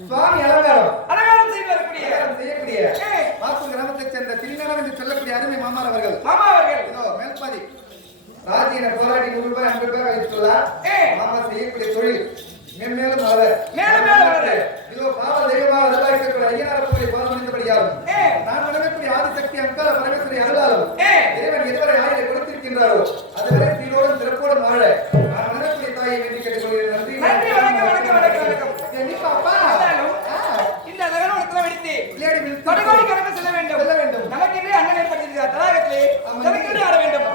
சுவாமி அலங்காரம் செய்யக்கூடிய வாசல் கிராமத்தைச் சேர்ந்த திருஞானம் என்று சொல்லக்கூடிய அருமை மாமார் அவர்கள் இதோ மேல்பாதி ராஜியின போராடி 100 பேர் 50 பேர் அழைத்துள்ளார். மாமா செய்யக்கூடிய தொழில் மென்மேலும் வளர இதோ பாவ தெய்வமாக நிர்வாகிக்கக்கூடிய ஐயனாரக்கூடிய பாதம் அணிந்தபடியாலும் நான் வணங்கக்கூடிய ஆதிசக்தி அங்காள பரமேஸ்வரி அருளாலும் இறைவன் எதுவரை ஆயுளை கொடுத்திருக்கின்றாரோ அதுவரை சீரோடும் சிறப்போடும் வாழ நான் வணங்கக்கூடிய தாயை வேண்டி கேட்டுக்கொள்கிறேன். நன்றி. இந்த நகரத்தில் வெடித்து கடுகோடி கடமை செல்ல வேண்டும். நமக்கென்றே அண்ணன் ஏற்படுத்தியிருக்கிறார் தடாகத்திலே நமக்கென்றே ஆட வேண்டும்.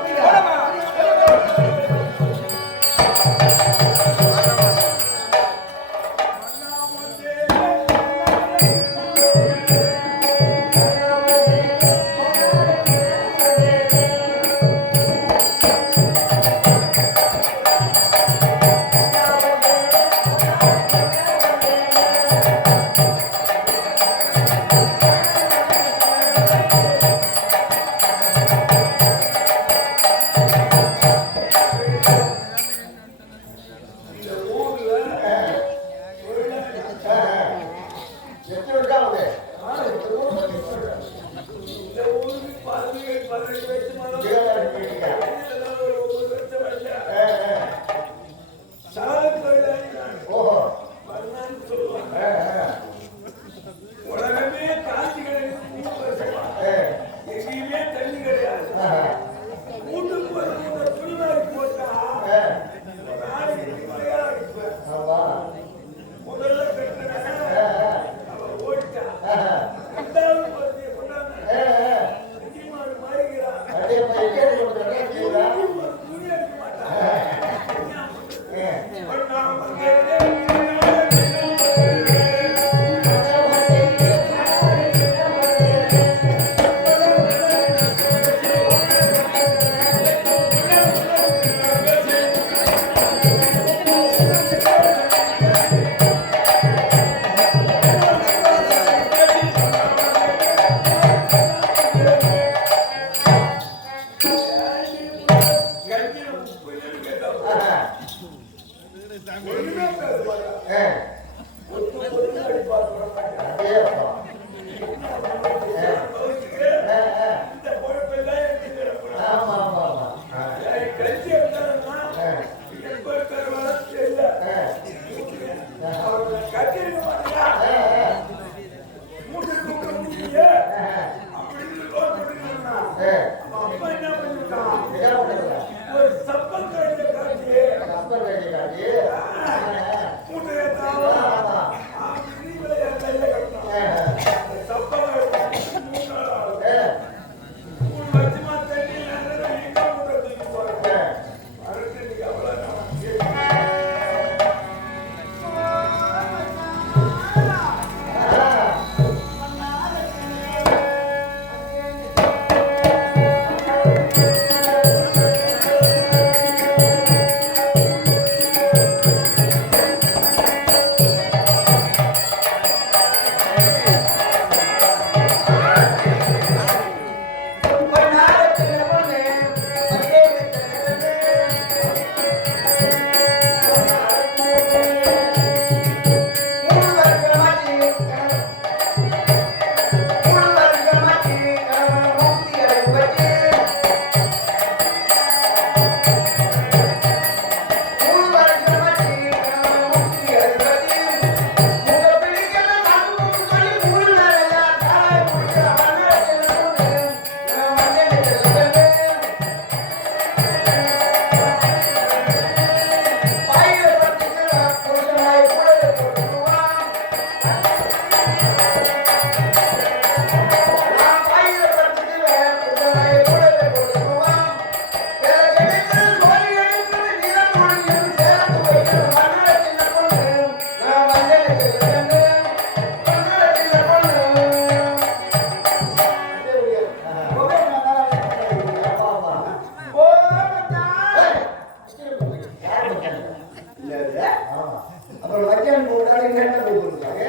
அப்புறம் வைக்கான் போட்டாலும் என்ன கூப்பிடுறாங்க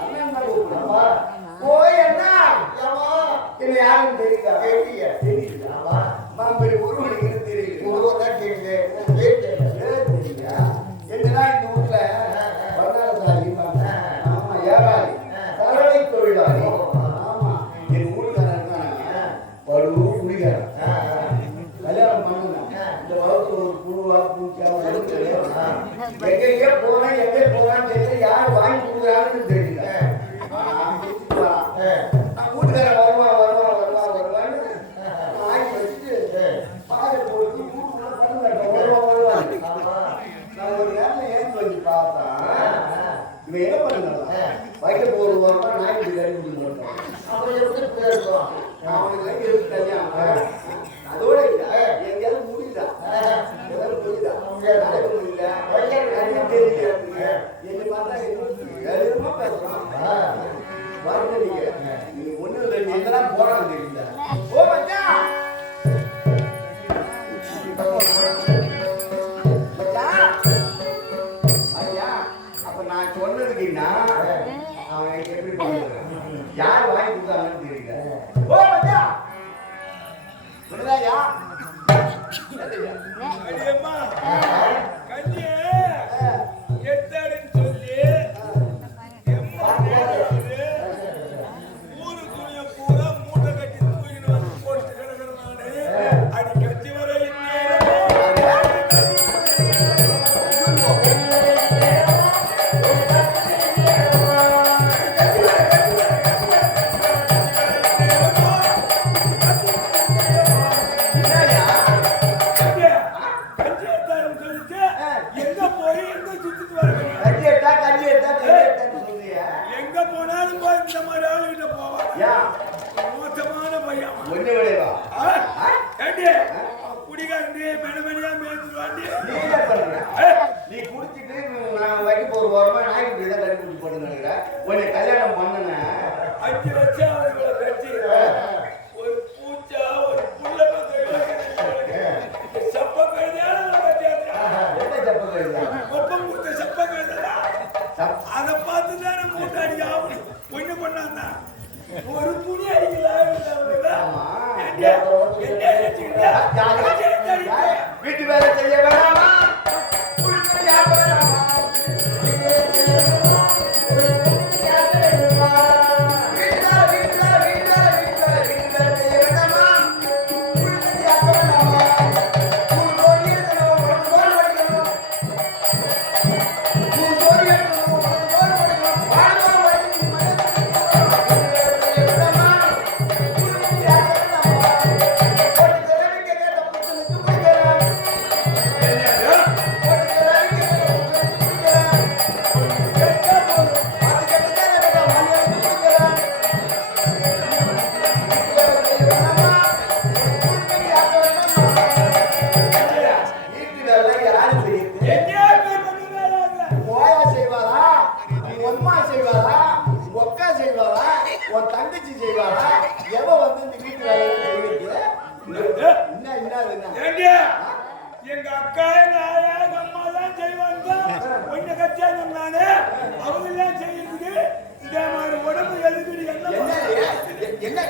அண்ணன் கூப்பிடுறா போய் என்ன என்ன யாரும் தெரியுதா தெரியுதா மாம்பெரிய உருவனுக்கு தெரியுது உருவம் தான் தெரியுது என்னடா இந்த வீட்டுல வந்தாரசாலி ஆமா ஏறாளி தலைமை தொழிலாளி ஆமா என் ஊருக்காரன் படு குடிக்காரன் கல்யாணம் பண்ணுங்க இந்த வளர்த்து ஒரு புழுவா பூச்சா எங்கெங்கே போறேன் எங்கே போறான்னு தெரியல யார் வாங்கி கொடுக்குறாங்கன்னு தெரியல வீட்டுக்காரன் வருவான்னு வாங்கி வச்சுட்டு பாரு போட்டு வீட்டுக்குள்ள பண்ணுங்க நான் ஒரு நேரம் ஏன் வச்சு பார்த்தா இவன் என்ன பண்ணுங்க வயிற்று ஒரு வாரம் நாய்க்கு கறி கொடுத்து அப்புறம் எப்படி போயிருக்கோம் அவனுக்கு இருக்கு கல்யாணம் அதோட எங்கேயாவது முடியுதா ஏதாவது முடியுதா நடக்க முடியல தெரியல என்ன பார்த்தா எழுதுமா பேசுறான் வரணும் நீங்க ஒண்ணு இல்லை எங்கெல்லாம் போறான்னு தெரியல ஓ மச்சான் ஐயா அப்ப நான் சொன்னதுக்குன்னா அவன் எப்படி பண்ணுறான் யார் வாங்கி கொடுத்தாங்கன்னு தெரியல ஓ மச்சான் விடுதாயா அடியம்மா கண்ணியே எத்தாடின்னு சொல்லி ஊரு துணிய பூரா மூட்டை கட்டி தூக்கிட்டு வந்து போட்டு கிடக்குறானு அடி கட்சி வர எங்க போனாலும் போய் இந்த மாதிரி ஆளுகிட்ட போவாங்க மோசமான பையன் ஒண்ணு விளைவா குடிகாண்டி மெனமெனியா மேய்ச்சுவாண்டி நீ குடிச்சிட்டு நான் வைக்க ஒரு வாரமா நாய்க்குட்டி தான் கறி குடிச்சு போட்டு நினைக்கிறேன் உன்னை கல்யாணம் பண்ணன 5 வருஷம் அவங்களை கட்சி ஒரு பூச்சா ஒரு புள்ள சப்ப கழுதாலும் ஒப்பம் பூத்த சப்ப கழுதா அதை பார்த்து தானே மூட்டை அடி ஆகணும் ஒண்ணு பண்ணாங்க ஒரு புளி அடிக்கலாம் வீட்டு வேலை செய்ய வேணாமா ஏங்க எங்க அக்கா எங்க ஆயா எங்க அம்மா தான் செய்வாங்க ஒன்ன கட்சியா சொன்னானே அவங்க எல்லாம் செய்யறதுக்கு இந்த மாதிரி உடம்பு எதுக்கு என்ன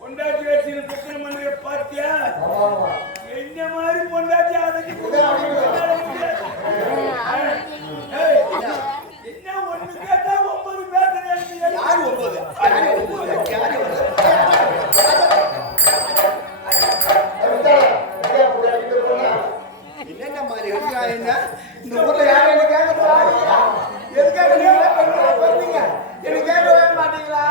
பொண்டாட்டி வச்சு பிரச்சனை பண்ண பாத்தியா என்ன மாதிரி பொண்டாட்டி என்ன ஒண்ணு கேட்டா 9 என்னென்ன மாதிரி என்ன இந்த ஊர்ல யாரும் என்ன கேட்க எதுக்காக நீங்க என்ன கேட்கவே மாட்டீங்களா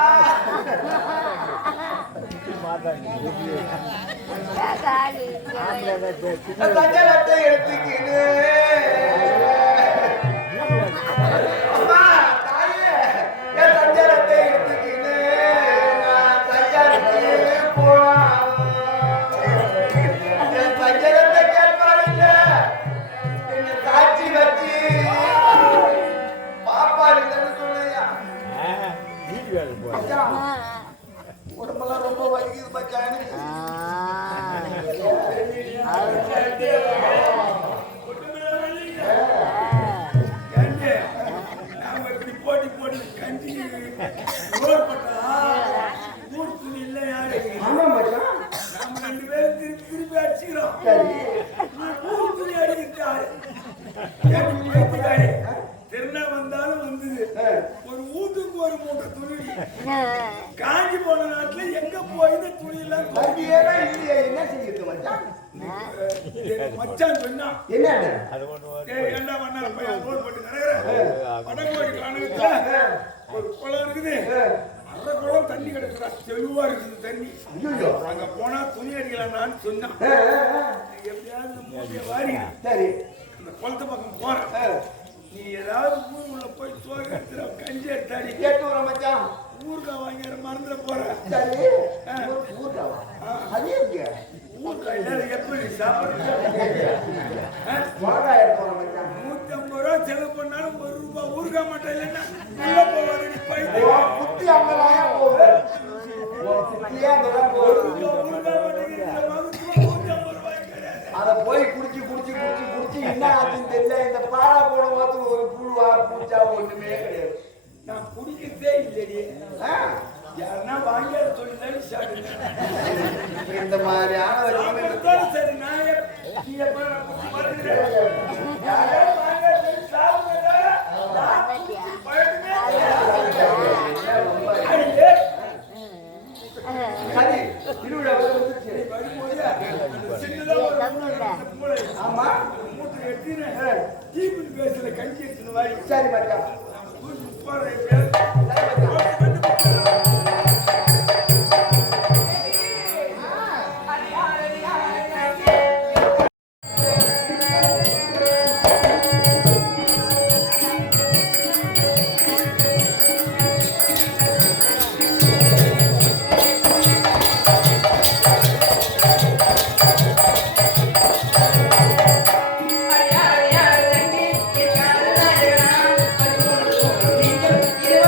தஞ்சலத்தை எடுத்துக்கிட்டு அம்மா தாயே என் தஞ்சலத்தை எடுத்துக்கிட்டு தஞ்சலத்துக்கு போலாம் என் தஞ்சலத்தை கேட்பாருல்ல என்ன காட்சி வச்சு பாப்பாரு சொல்லுயா உடம்பெல்லாம் ரொம்ப வலிக்குது மச்சான் நாம இப்படி போட்டி போட்டு கஞ்சி போட்டா ஊர் துணி இல்லை யாரு நாம 2 பேரும் திருப்பி அடிச்சுக்கிறோம் ஊர் துணி அடிக்கிட்டாரு திருநா வந்தாலும் வந்தது ஒரு வீட்டுக்கு ஒரு மூட்டை துணி காஞ்சி போன நாட்டுல எங்க போய் துணி எல்லாம் என்ன செய்யுது மச்சான் மச்சான் சொன்னா என்ன பண்ண போட்டு வடகோடி காணகத்துல ஒரு குளம் இருக்குது அரை குளம் தண்ணி கிடக்குறா தெளிவா இருக்குது தண்ணி அங்க போனா துணி அடிக்கலாம்னு சொன்னான் எப்படியாவது மூட்டையை வாரி அந்த குளத்து பக்கம் போறேன் நீ ஏதாவது ஊர் உள்ள போய் சோறு எடுத்துற கஞ்சி எடுத்தாடி கேட்டு வர மச்சான் ஊருக்கா வாங்கிற மறந்துட போற ஊருக்கா எப்படி சாப்பிடுற 150 ரூபா செலவு பண்ணாலும் 1 ரூபாய் ஊருக்கா மட்டும் இல்லைன்னா உள்ள போவாது நீ பைத்து புத்தி அங்கதான் போகுது அதை போய் குடிச்சு என்ன ஆச்சுன்னு தெரியல இந்த பாரா போன மாத்திரம் ஒரு புழுவா பூச்சா ஒண்ணுமே கிடையாது நான் குடிக்கிறதே இல்லடி யாருன்னா வாங்கி சொல்லி இந்த மாதிரியான சரி நான் சரி திருவிழா ஆமா மூட்டை எடுத்து ஜீப்பின் பேசுற கஞ்சி எடுத்துன்னு வாரி சரி மச்சா Yeah.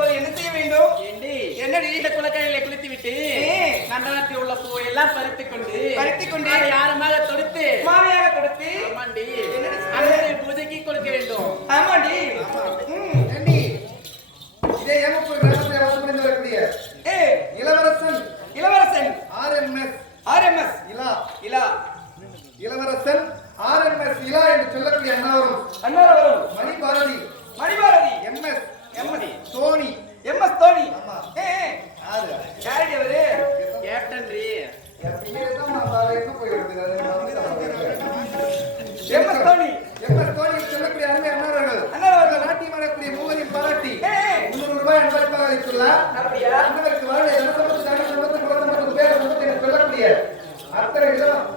இப்போது என்ன செய்ய வேண்டும்? என்னடி இந்த குளக்கரையிலே குளித்து விட்டு நந்தனத்தில் உள்ள பூவை எல்லாம் பறித்துக் கொண்டு அதை யாருமாக தொடுத்து மாலையாக கொடுத்து ஆமாண்டி அன்னையை பூஜைக்கு கொடுக்க வேண்டும். ஆமாண்டி. ஏண்டி, இதே ஏமப்பூர் கிராமத்தில் வசம் புரிந்து வரக்கூடிய இளவரசன் RMS இலா இளவரசன் RMS இலா என்று சொல்லக்கூடிய அண்ணாவரும் மணிபாரதி MS தோனி MS தோனி. ஆமா. யாரு அவரு? கேப்டன் ரீ எப்படியே தான் நான் வேற எங்க போயிடுறது MS தோனி சொல்லக்கூடிய அருமை அண்ணாவர்கள் அண்ணாவர்கள் நாட்டியம் ஆடக்கூடிய மூவரையும் பாராட்டி 300 ரூபாய் அன்பளிப்பாக அளித்துள்ளார். அப்படியா? அண்ணவருக்கு வாழ்க்கை ஜனசமத்து தாடி சம்பத்து குலசம்பத்து பேர சம்பத்து என்று சொல்லக்கூடிய அத்தனை இடம்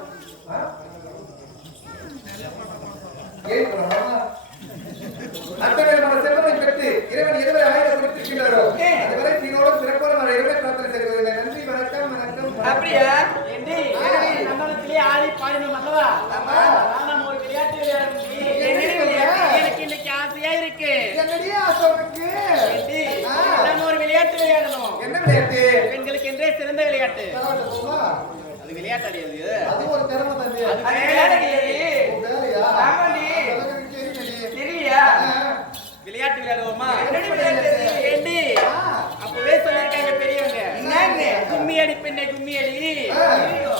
அத்தனை நம்ம செல்வத்தை பெற்று இறைவன் இருவரை ஆயுத கொடுத்திருக்கின்றாரோ அதுவரை நீங்களோடு சிறப்பான நான் இறைவனை பிரார்த்தனை செய்கிறேன். நன்றி, வணக்கம். அப்படியா? நந்தனத்திலே ஆடி பாடினோம் அல்லவா? நம்ம ஒரு விளையாட்டு விளையாட எனக்கு இன்னைக்கு ஆசையா இருக்கு. என்னடியே ஆசை உனக்கு? நம்ம ஒரு விளையாட்டு விளையாடணும். என்ன விளையாட்டு? பெண்களுக்கு என்றே சிறந்த விளையாட்டு. விளையாட்டு போமா? அது விளையாட்டு அடியாது. அது ஒரு திறமை தம்பி. அது விளையாடுறியே. வேலையா? ஆமாண்டி. அதெல்லாம் தெரியலையே. தெரியலையா? விளையாட்டு விளையாடுவோமா? என்னடி விளையாட்டு? ஏண்டி அப்பவே சொல்லிருக்காங்க பெரியவங்க, என்னன்னு? கும்மி அடி பெண்ணே கும்மி அடி,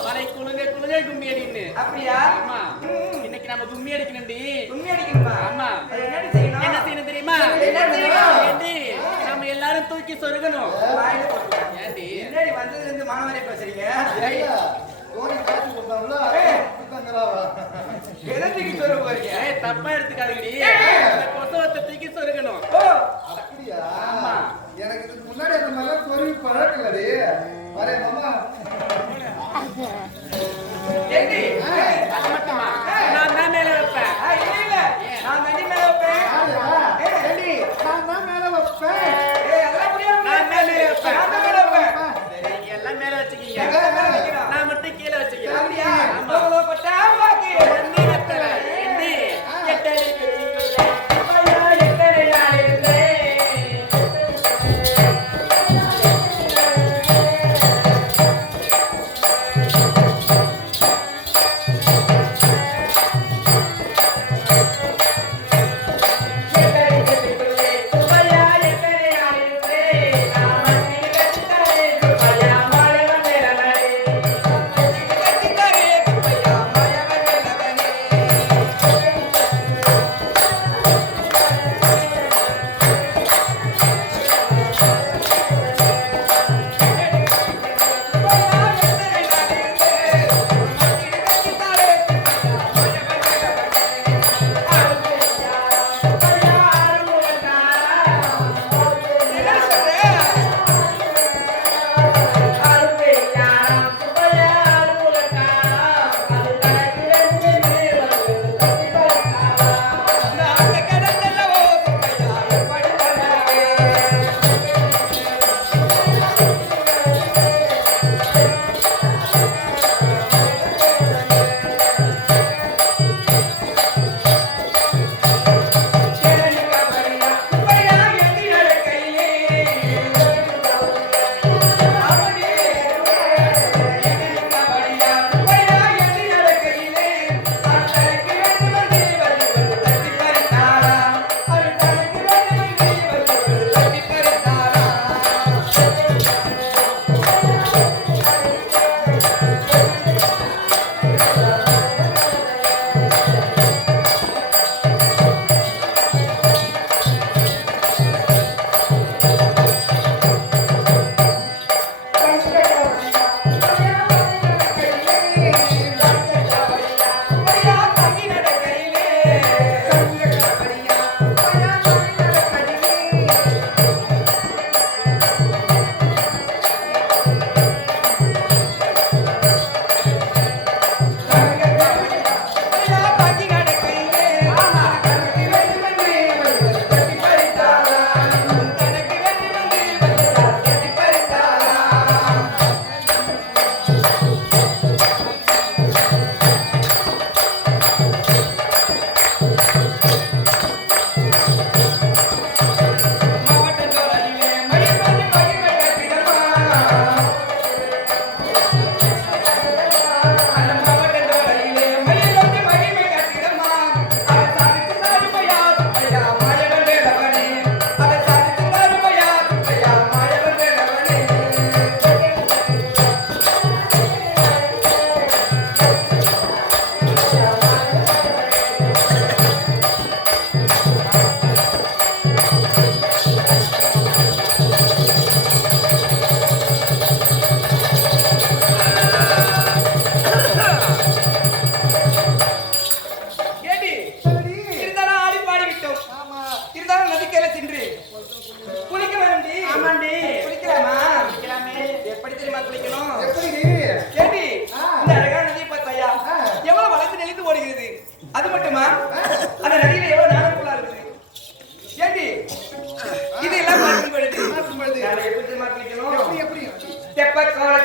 மலை குலுங்க குலுங்க கும்மி அடின்னு. அப்படியா? ஆமா. இன்னைக்கு நம்ம கும்மி அடிக்கணும்டி. கும்மி அடிக்கணுமா? ஆமா. அது என்னடி செய்யணும்? என்ன செய்யணும் தெரியுமா? என்ன செய்யணும்? ஏண்டி நம்ம எல்லாரும் தூக்கி சொருகணும். வாயில போட்டு. ஏண்டி என்னடி வந்ததுல இருந்து மானவரே பேசுறீங்க? ஐயா, தோனி காசு கொடுத்தாங்களா? கொடுத்தாங்களாவா? எதை தூக்கி சொல்ல போறீங்க? ஏய், தப்பா எடுத்துக்காதீங்கடி. இந்த கொசவத்தை தூக்கி சொருகணும். ஓ, அப்படியா? ஆமா. எனக்கு இதுக்கு முன்னாடி அந்த மாதிரிலாம் சொருவி பழக்கம் இல்லடி. வரேன் மாமா. ஏண்டி? அது மட்டுமா? நான் தான் மேல வைப்பேன். இல்ல. நான் தண்ணி மேல வைப்பேன். ஏண்டி, நான் தான் மேல வைப்பேன். அதெல்லாம் முடியாது. நான் மேல வைப்பேன். நான் தான் மேல வைப்பேன். சரி, நீங்க எல்லாம் மேல வச்சுக்கீங்க. எல்லாம் மேல வைக்கிறோம். நான் மட்டும் கீழே வச்சுக்கிறேன். அப்படியா? ஆமா. அவ்வளவு பட்டா பாக்கி. ஒண்ணு வெத்தலை. ஏண்டி? எத்தனை கட்சிக்குள்ள? ஐயா, எத்தனை நாளில்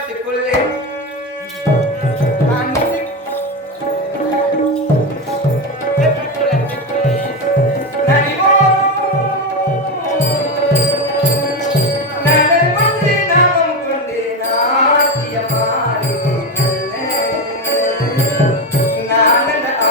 காட்டுக்குள்ளே நான் ஆ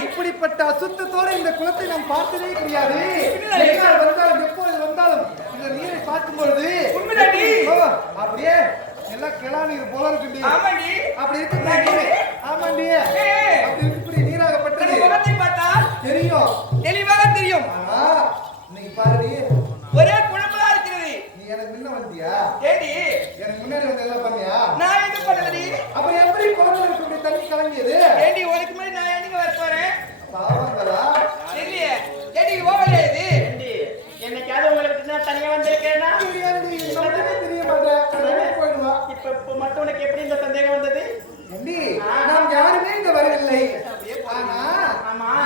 இப்படிப்பட்ட அசுத்தத்தோடு இந்த குளத்தை நாம் பார்த்ததே கிடையாது. வந்தாலும் எப்பொழுது வந்தாலும் இந்த நீரை பார்க்கும் பொழுது அப்படியே எல்லாம் கிளா நீர் போல இருக்கு. அப்படி இருக்கு. ஆமாண்டி, அப்படி இருக்கக்கூடிய நீராகப்பட்டது பார்த்தா தெரியும், தெளிவாக தெரியும். இன்னைக்கு பாருடி ஒரே குழம்பலா இருக்கிறது. நீ எனக்கு முன்ன வந்தியா? ஏடி எனக்கு முன்னாடி வந்து எல்லாம் பண்ணியா? நான் எது பண்ணலடி. அப்ப எப்படி குளத்துல இருக்கக்கூடிய தண்ணி கலங்கியது? ஏடி உனக்கு முன்னாடி நான் என்னங்க வர போறேன்? பாவங்களா இல்லையே. ஏடி ஓவலையா இது? ஏண்டி என்னைக்காவது உங்களுக்கு நான் தனியா வந்திருக்கேன்னா தெரியாது. நமக்கு தெரிய மாட்டேன் போயிடுவா. இப்ப மட்டும் உனக்கு எப்படி இந்த சந்தேகம் வந்தது? நாம் யாருமே இங்க வரவில்லை. ஆனா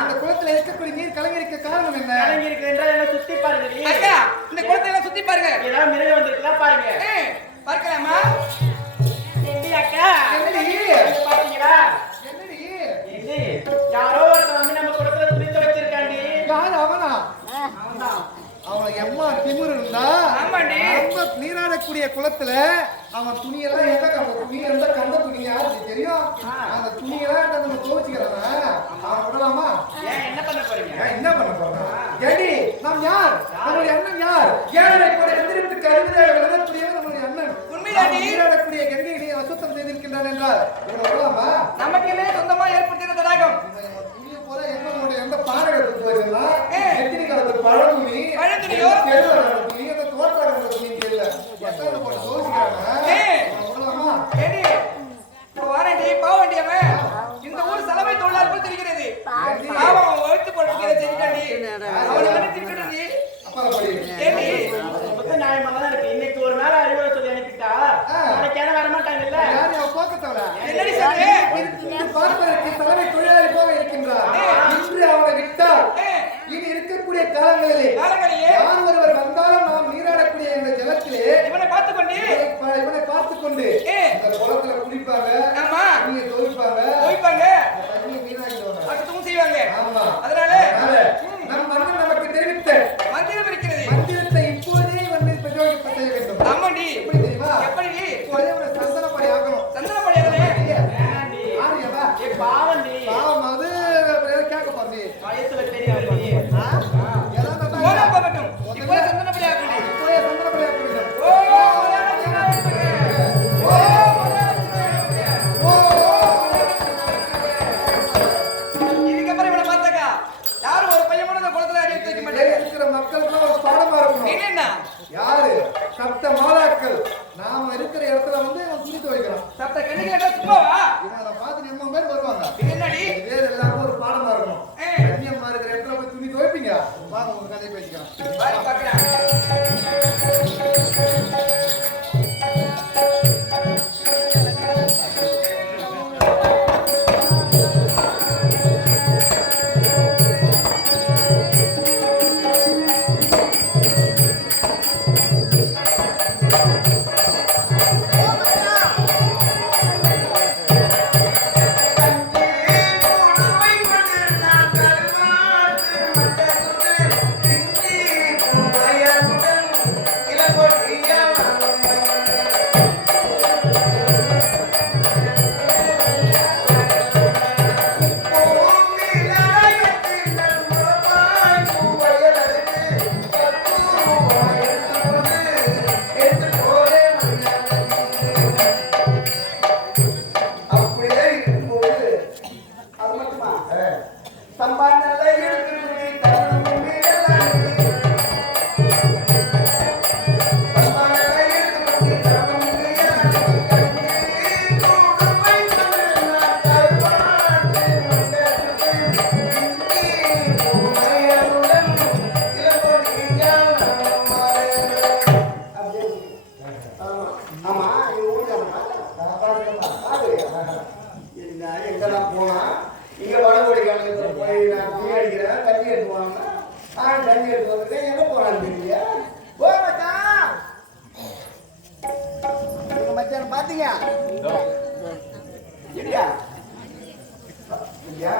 அந்த குளத்துல இருக்கக்கூடிய நீர் கலங்கி இருக்க காரணம் என்ன? கலங்கி இருக்கு என்றால் என்ன சுத்தி பாருங்க. அக்கா இந்த குளத்தை எல்லாம் சுத்தி பாருங்க. ஏதாவது மிருகம் வந்திருக்கா பாருங்க. பார்க்கலாமா? ஏண்டி அக்கா என்னடி பாத்தீங்களா? என்னடி ஏண்டி யாரோ ஒருத்தன் வந்து நம்ம குளத்துல துணி துவைச்சிருக்காண்டி. யார் அவனா? அவன்தான். அவன் எம்மா திமிரு இருந்தா ரொம்ப நீராடக்கூடிய குளத்துல அவன் துணியெல்லாம் எந்த கந்த துணி யாருக்கு தெரியும்? அந்த துணியெல்லாம் நம்ம துவைச்சுக்கிறவன் அவன் விடலாமா? என்ன பண்ண போறீங்க? என்ன பண்ண போறோம்? ஏடி நாம் யார்? நம்முடைய அண்ணன் யார்? ஏழரை கூட எந்திரத்துக்கு அறிவுரையாளக்கூடியவர் நம்முடைய அண்ணன். உண்மையாடி நீராடக்கூடிய கங்கை நீர் அசுத்தம் செய்திருக்கின்றான் என்றால் இவனை விடலாமா? நமக்கே சொந்தமா ஏற்பட்டிருந்த தடாகம் துணியை போல எந்த பாடகத்துக்கு போயிருந்தா எத்தனை காலத்துக்கு பழங்குனி பழங்குனியோ துணி அந்த தோற்ற துணி தெரியல எத்தனை போட்டு தோசிக்கிறாங்க. ஏடி வாரண்டி பாவண்டியவன் இந்த ஊர் சலவை தொழிலாளர்கள் தெரிகிறது. பாவம் ஒழித்து போட்டு செஞ்சுட்டாண்டி. அவனை வந்து திட்டுடி. ஏடி மொத்த நியாயமா தான் இருக்கு. இன்னைக்கு ஒரு நாள் அறிவுரை சொல்லி அனுப்பிட்டா நாளைக்கு யாரும் வரமாட்டாங்கல்ல. யாரு அவ போக்கத்தவள? என்னடி சொல்லு? இந்த பார்ப்பதற்கு தலைமை தொழிலாளி போக இருக்கின்றார். இன்று அவனை விட்டால் இனி இருக்கக்கூடிய காலங்களிலே யார் ஒருவர் வந்தாலும் நாம் நீராடக்கூடிய இந்த ஜலத்திலே இவனை பார்த்துக்கொண்டு இந்த குளத்துல குளிப்பாங்க. நீங்க துவைப்பாங்க. தண்ணியை வீணாக்கிடுவாங்க. அசுத்தமும் செய்வாங்க. அதனால நம் மன்னன் நமக்கு தெரிவித்த மந்திரம் இருக்கிறது. மந்திரத்தை இப்போதே வந்து பிரயோகிக்க செய்ய வேண்டும். ஆமாண்டி. எப்படி தெரியுமா? எப்படி? இப்போதே ஒரு சந்தனப்படி ஆகணும். சந்தனப்படி ஆகணும். ஆரியவா பாவண்டி பாவம் அது கேட்க பாருங்க. வயசுல தெரியாது. போனா போகட்டும். இப்போ சந்தனப்படி ஆகணும். இப்போதே சந்தனப்படி ஆக வேண்டும். இதுக்கப்புறம் இவனை பார்த்தாக்கா யாரும் ஒரு பையன் கூட இந்த குளத்துல அடி வைக்க மாட்டாங்க. இருக்கிற மக்களுக்கு ஒரு பாடமா இருக்கணும். என்னன்னா யாரு சப்த மாதாக்கள் நாம இருக்கிற இடத்துல வந்து அவன் துணி துவைக்கிறான். சப்த கண்ணிகளா சும்மாவா? இவனை பார்த்து நம்ம பேர் வருவாங்க. என்னடி வேற எல்லாருக்கும் ஒரு பாடமா இருக்கணும். கண்ணியமா இருக்கிற இடத்துல போய் துணி துவைப்பீங்க. வாங்க உங்க கதையை பேசிக்கலாம். பாரு பார்க்கலாம். தண்ணி எடுத்து வந்துட்டேன். எங்க போறான்னு தெரியல. ஓ மச்சான், உங்க மச்சான் பாத்தீங்க இல்லையா? ஐயா,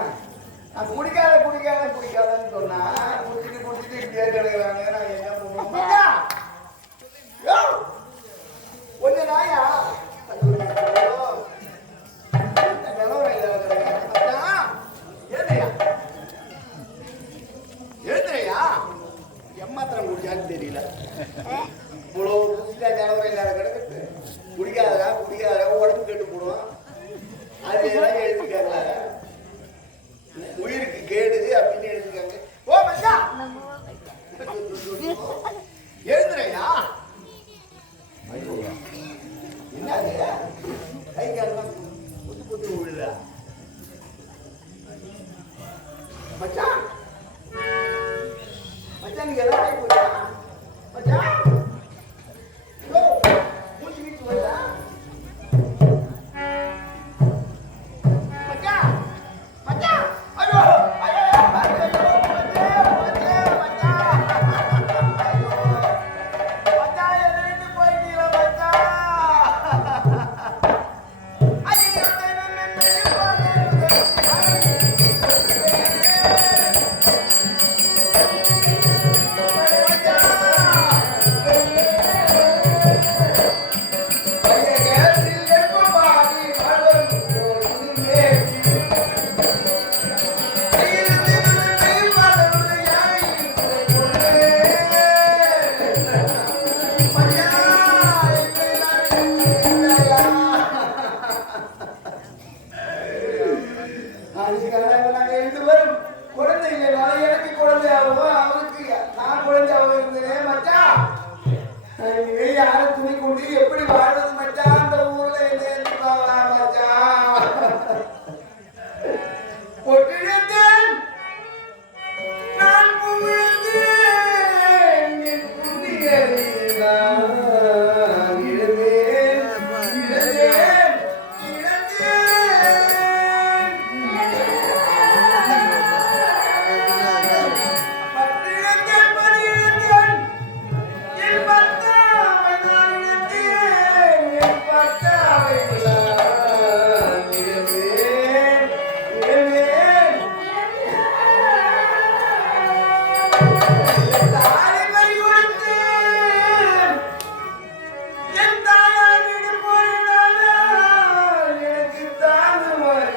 நான் குடிக்காதன்னு சொன்னா குடிச்சிட்டு இப்படியே கிடக்குறாங்க. நான் என்ன பண்ணுவோம்? மச்சான், யோ, கொஞ்சம் நாயா எழுதுறையா எம்மாத்திரம் குடிச்சான்னு தெரியல. இவ்வளோ புதுசா நிலவரம் இல்லாத கிடக்கு. குடிக்காதா உடம்பு கெட்டு போடுவோம். அது எல்லாம் எழுதிருக்காங்களா? உயிருக்கு கேடு அப்படின்னு எழுதிருக்காங்க. ஓ மச்சா, எழுதுறையா? என்னது கை காலெல்லாம் புத்து விழுதா? மச்சான் மச்சான், நீங்க எல்லாம் ஆகி போச்சா? மச்சான், மூச்சு வீச்சு வருதா? மச்சான் மச்சான், ஐயோ ஐயோ எப்படி வாழ்றது மச்சான்? அந்த ஊர்ல ஒட்டிழந்தேன் நான் புகழ்ந்தேன் என் புண்ணியரை நான் இழந்தேன் இழந்தேன் இழந்தேன் பட்டிழந்தேன் பணியிழந்தேன் என் பத்தாவை நான் இழந்தேன் என் பத்தாவை நான் இழந்தேன் இழந்தேன் தாய்மை கொடுத்தேன் என் தாயார் வீடு போயினாலும் எனக்கு தாங்குவார்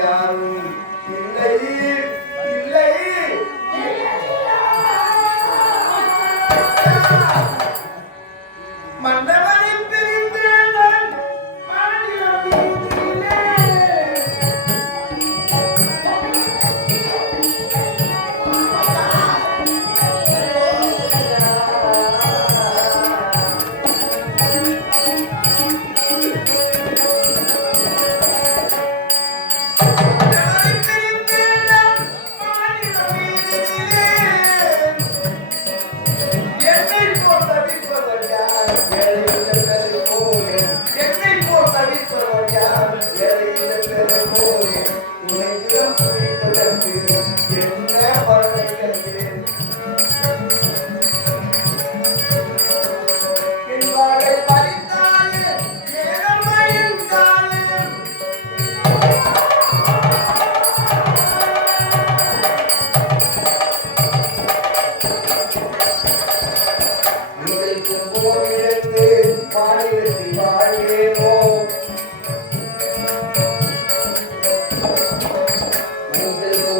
யாரும் இல்லை இல்லை மன்னவனை பிரிந்தேன் மாநிலம் வீதியிலே. மன்னவனை பிரிந்தேன் மாநிலம் வீதியிலே. என்னை போல் தவிப்பவர் யார்? ஏழையில்லவரை போலே. என்னை போல் தவிப்பவர் யார்? ஏழையில்லவரை போலே. உனக்கிடம் புரிந்ததற்கு என்ன பலனை கண்டேன்? என் வாழை பறித்தாயே, ஏழமையின் தாயே. உங்களுக்கு போயிடத்து மாநிலத்தில் வாழ்வேனோ? உங்களுக்கு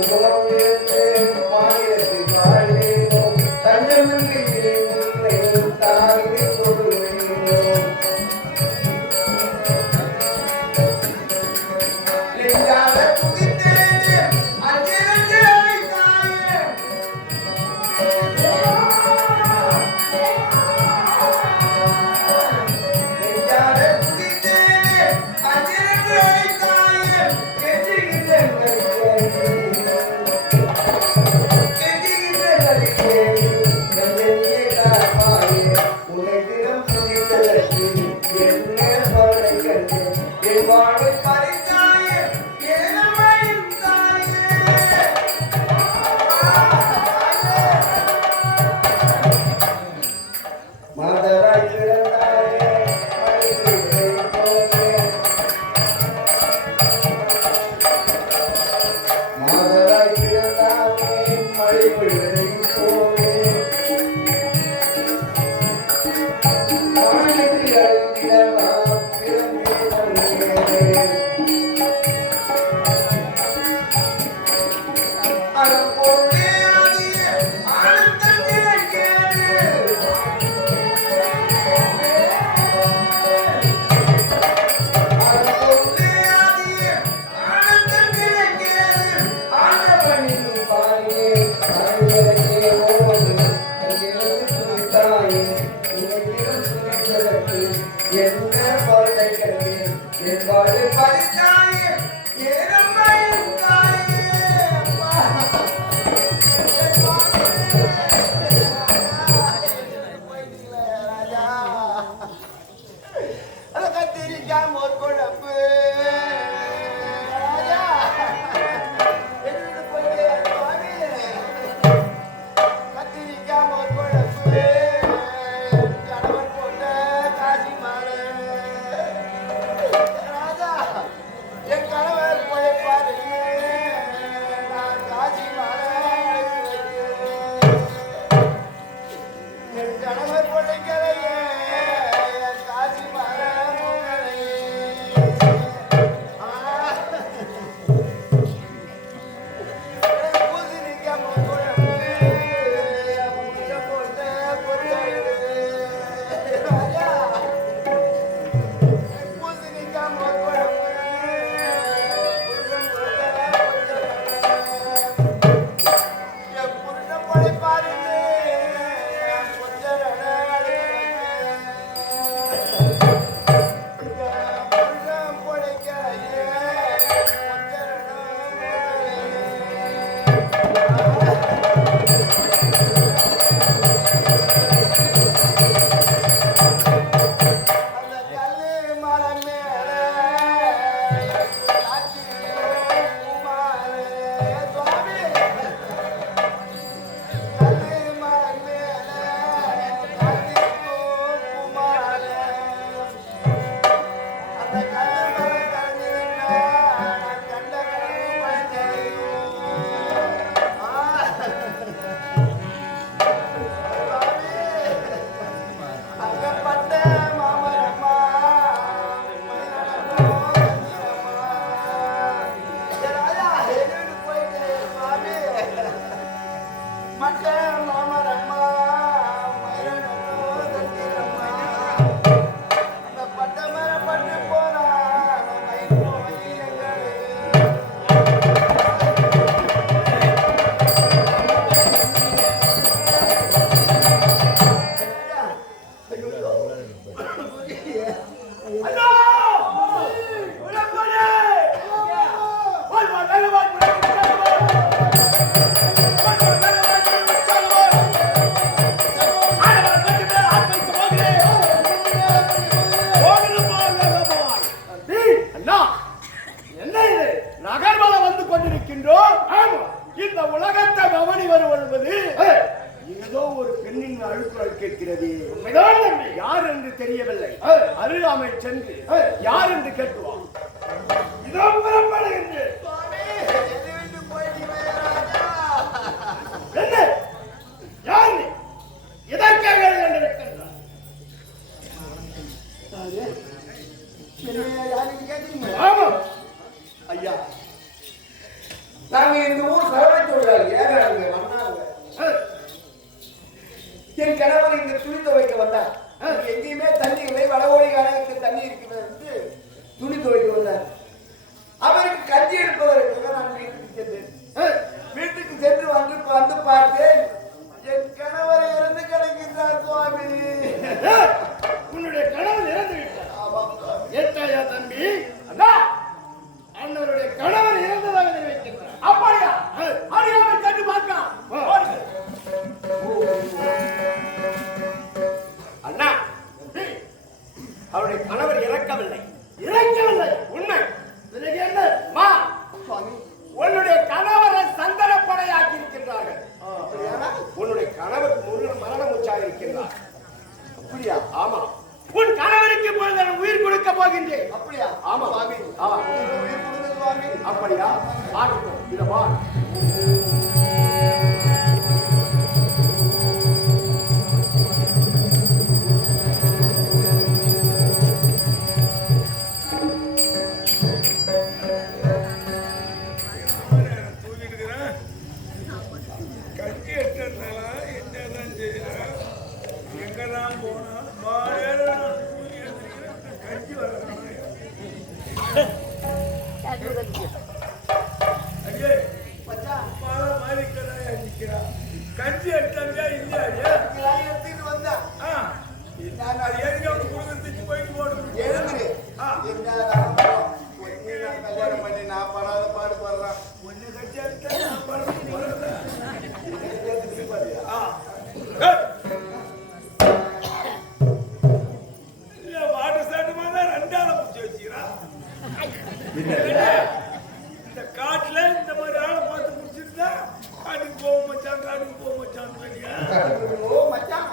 இந்த உலகத்தை கவனி வருவது ஏதோ ஒரு பெண்ணின் அழுக்குறல் கேட்கிறது. யார் என்று தெரியவில்லை. அருகாமல் சென்று யார் என்று கேட்டுவான். இதோ புறப்படுகின்றேன். என்ன யார் நீ? எதற்காக இருக்கின்றார்? ஆமா ஐயா, நாங்க இந்த ஊர் சரவை தொழிலாளி ஏகாங்க வந்தாங்க. என் கணவர் இங்க துணி துவைக்க வந்தார். எங்கேயுமே தண்ணி இல்லை, வடகோடி காலத்தில் தண்ணி இருக்கிறது என்று துணி துவைக்க வந்தார். அவருக்கு கஞ்சி எடுப்பதற்காக நான் வீட்டுக்கு சென்றேன். வீட்டுக்கு சென்று வந்து பார்த்தேன், என் கணவர் இறந்து கிடக்கின்றார் சுவாமி. உன்னுடைய கணவர் இறந்து விட்டார். ஏற்றாயா தம்பி? அண்ணா, அண்ணனுடைய கணவர் இறந்ததாக நினைக்கின்றார். அப்படியா? அறியாமல் சென்று பார்க்கலாம். அண்ணா, அவருடைய கணவர் இறக்கவில்லை. உண்மை. பிறகு என்ன? மா, உன்னுடைய கணவரை சந்தனப்படையாக்கி இருக்கின்றார்கள். உன்னுடைய கணவர் மரண மூச்சாக இருக்கின்றார். அப்படியா? ஆமா. உன் கணவருக்கு இப்பொழுது நான் உயிர் கொடுக்க போகின்றேன். அப்படியா? ஆமா சுவாமி. ஆமா. உயிர் கொடுங்க சுவாமி. அப்படியா? பாருங்க, இத பாரு. கஞ்சி எடுத்தாங்க இல்லையா? எடுத்துட்டு வந்தேன். அது எதுக்கு அவனுக்கு கொடுத்துட்டு போயிட்டு போடுது. எழுந்துரு. கல்யாணம் பண்ணி நான் படாத பாடுபடுறேன். ஒன்னு கஞ்சி எடுத்தா நான் படுறது. வாட்டர் சாட்டமா தான் ரெண்டாவது பிடிச்சி வச்சுக்கிறான். இந்த காட்டுல இந்த மாதிரி ஆளை பார்த்து முடிச்சிருந்தா காட்டுக்கு போக மச்சான், காட்டுக்கு போக மச்சான். ஓ மச்சான்,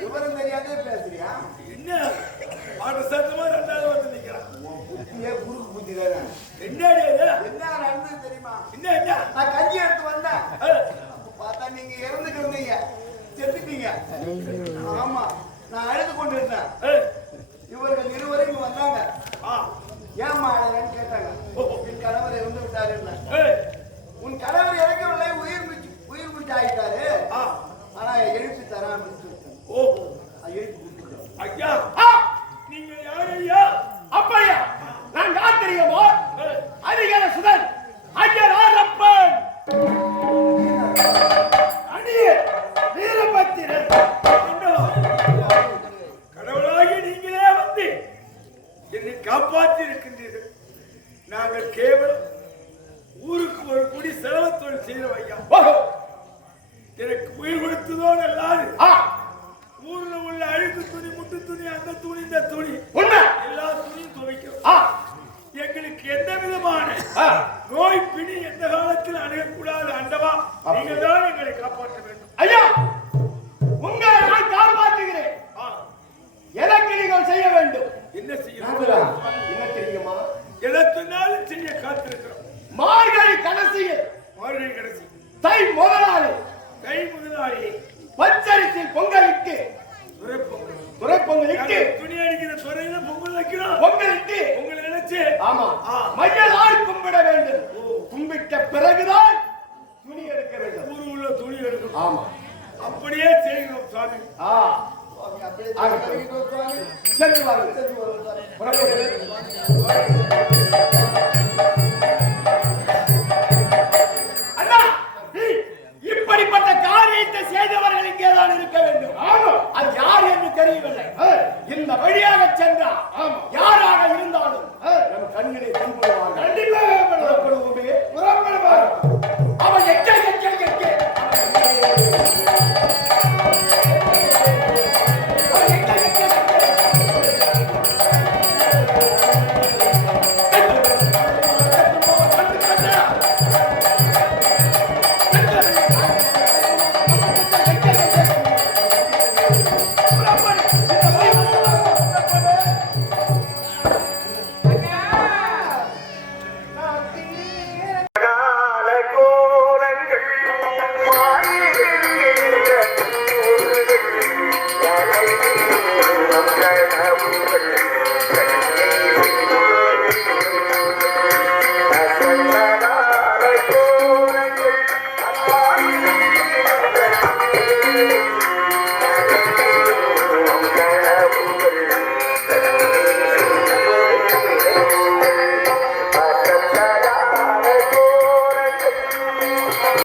விவரம் தெரியாதே பேசுறியா? என்ன வாட்டர் சாட்டமா ரெண்டாவது வந்து நிக்கிறான். குறுக்கு புத்தி தானே. என்னடி அது? என்ன நடந்தது தெரியுமா? என்ன நான் கஞ்சி எடுத்து வந்தேன். பார்த்தா நீங்க இறந்துட்டு இருந்தீங்க, செத்துட்டீங்க. ஆமா, நான் அழுது கொண்டு இருந்தேன். இவர்கள் இருவரும் இங்க வந்தாங்க. ஏன் மாடலன்னு கேட்டாங்க. என் கணவர் இறந்து விட்டாரு. உன் கணவர் இறக்கவில்லை, உயிர் முடிச்சு ஆயிட்டாரு. ஆனா எழுப்பி தரேன் அப்படின்னு சொல்லிட்டேன். எழுப்பி கொடுத்துட்டேன். ஐயா, நீங்க யாரு ஐயா? அப்படியா? நான் யார் தெரியுமோ? அதிகார சுதன் ஐயர் ஆரப்பன் அடியே வீரபத்திரன். கடவுளாகி நீங்களே வந்து என்னை காப்பாற்றி இருக்கின்றீர்கள். நாங்கள் கேவலம் ஊருக்கு ஒரு குடி செலவு தொழில் நீங்க தான் எங்களை காப்பாற்ற வேண்டும். ஐயா, உங்களை நான் காப்பாற்றுகிறேன். எனக்கு நீங்கள் செய்ய வேண்டும். என்ன செய்ய? என்ன தெரியுமா? எதை சொன்னாலும் செய்ய காத்திருக்கிறோம். மார்கழி கடைசியில், மார்கழி கடைசி தை முதலாளி, கை முதலாளி பச்சரிசில் பொங்கலிட்டு, துரைப்பொங்கலிட்டு, துணி அடிக்கிற துறையில பொங்கல் வைக்கிறோம். பொங்கலிட்டு உங்களை நினைச்சு ஆமா மையலால் கும்பிட வேண்டும். கும்பிட்ட பிறகுதான் துணி எடுக்க வேண்டும். ஊரு உள்ள துணி எடுக்கணும். ஆமா, அப்படியே செய்கிறோம் சுவாமி. சென்று வாருங்கள். புறப்படுங்கள்.